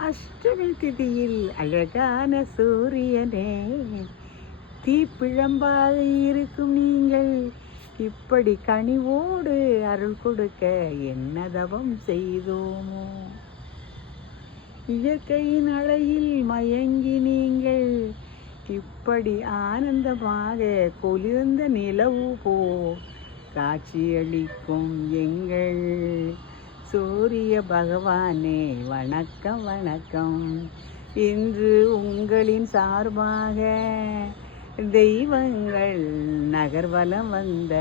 அஷ்டமி திதியில் அழகான சூரியனே தீப்பிழம்பாக இருக்கும் நீங்கள் இப்படி கனிவோடு அருள் கொடுக்க என்ன தவம் செய்தோமோ? இயற்கையின் அழகில் மயங்கி நீங்கள் இப்படி ஆனந்தமாக குளிர்ந்த நிலவு போ காட்சியளிக்கும் எங்கள் சூரிய பகவானே வணக்கம் வணக்கம். இன்று உங்களின் சார்பாக தெய்வங்கள் நகர்வலம் வந்த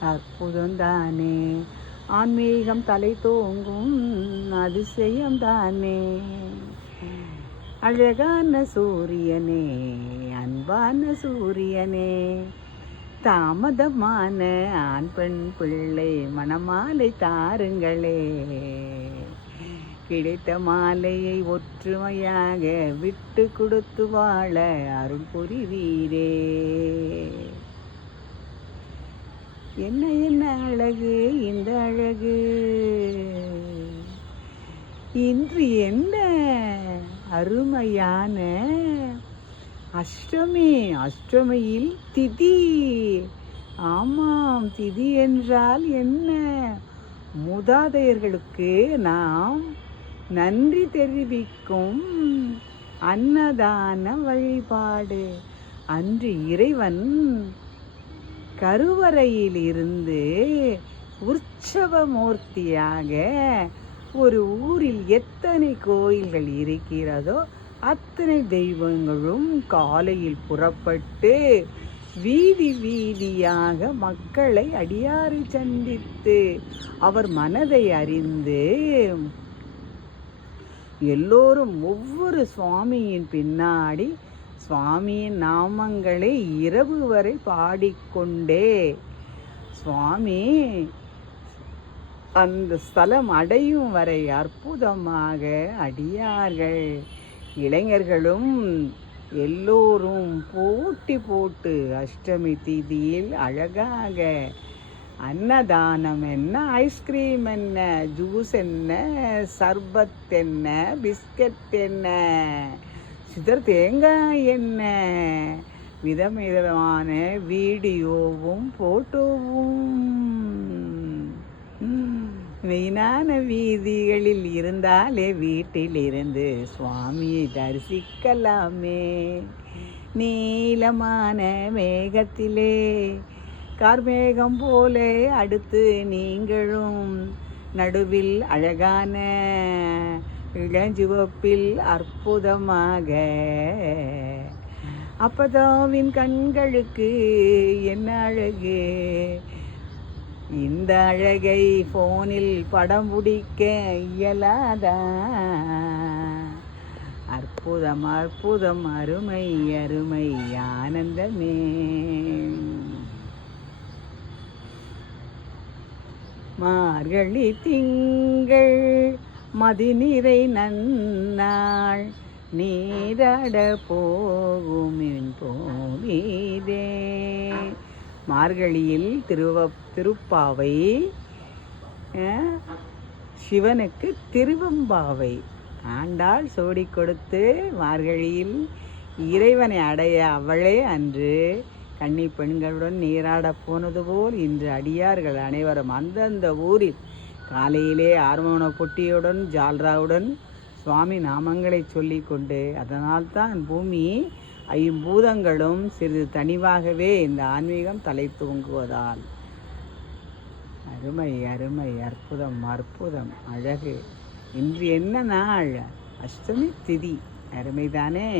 அற்புதம்தானே. ஆன்மீகம் தலை தோங்கும் அதிசயம் தானே அழகான சூரியனே அன்பான சூரியனே தாமதமான ஆண் பெண் பிள்ளை மணமாலை தாருங்களே. கிடைத்த மாலையை ஒற்றுமையாக விட்டு கொடுத்து வாழ அருள் புரிவீரே. என்ன என்ன அழகு இந்த அழகு? இன்று என்ன அருமையான அஷ்டமி அஷ்டமியில் திதி. ஆமாம் திதி என்றால் என்ன? மூதாதையர்களுக்கு நாம் நன்றி தெரிவிக்கும் அன்னதான வழிபாடு. அன்று இறைவன் கருவறையில் இருந்து உற்சவ மூர்த்தியாக ஒரு ஊரில் எத்தனை கோயில்கள் இருக்கிறதோ அத்தனை தெய்வங்களும் காலையில் புறப்பட்டு வீதி வீதியாக மக்களை அடியாறு சந்தித்து அவர் மனதை அறிந்து எல்லோரும் ஒவ்வொரு சுவாமியின் பின்னாடி சுவாமியின் நாமங்களை இரவு வரை பாடிக்கொண்டே சுவாமி அந்த ஸ்தலம் அடையும் வரை அற்புதமாக அடியார்கள். இளைஞர்களும் எல்லோரும் போட்டி போட்டு அஷ்டமி தீதியில் அழகாக அன்னதானம் என்ன ஐஸ்கிரீம் என்ன ஜூஸ் என்ன சர்பத் என்ன பிஸ்கட் என்ன சிதர் தேங்காய் என்ன விதம் விதமான வீடியோவும் போட்டோவும். மெயினான வீதிகளில் இருந்தாலே வீட்டில் இருந்து சுவாமியை தரிசிக்கலாமே. நீளமான மேகத்திலே கார்மேகம் போலே அடுத்து நீங்களும் நடுவில் அழகான இளஞ்சிவப்பில் அற்புதமாக. அப்பதாவின் கண்களுக்கு என்ன அழகு? இந்த அழகை ஃபோனில் படம் பிடிக்க இயலாதா? அற்புதம் அற்புதம் அருமை அருமை ஆனந்தமே. மார்கழி திங்கள் மதிநிறை நன்னாள் நீராட போகும் என் போவீதே. மார்கழியில் திருவ திருப்பாவை சிவனுக்கு திருவம்பாவை. ஆண்டாள் சோடி கொடுத்து மார்கழியில் இறைவனை அடைய அவளே அன்று. கன்னி பெண்களுடன் நீராடப் போனது போல் இன்று அடியார்கள் அனைவரும் அந்தந்த ஊரில் காலையிலே ஆர்மோன பொட்டியுடன் ஜால்ராவுடன் சுவாமி நாமங்களை சொல்லிக்கொண்டு அதனால்தான் பூமி ஐம்பூதங்களும் சிறிது தனிவாகவே இந்த ஆன்மீகம் தலை தூங்குவதால் அருமை அருமை அற்புதம் அற்புதம் அழகு. இன்று என்ன நாள்? அஷ்டமி திதி. அருமைதானே?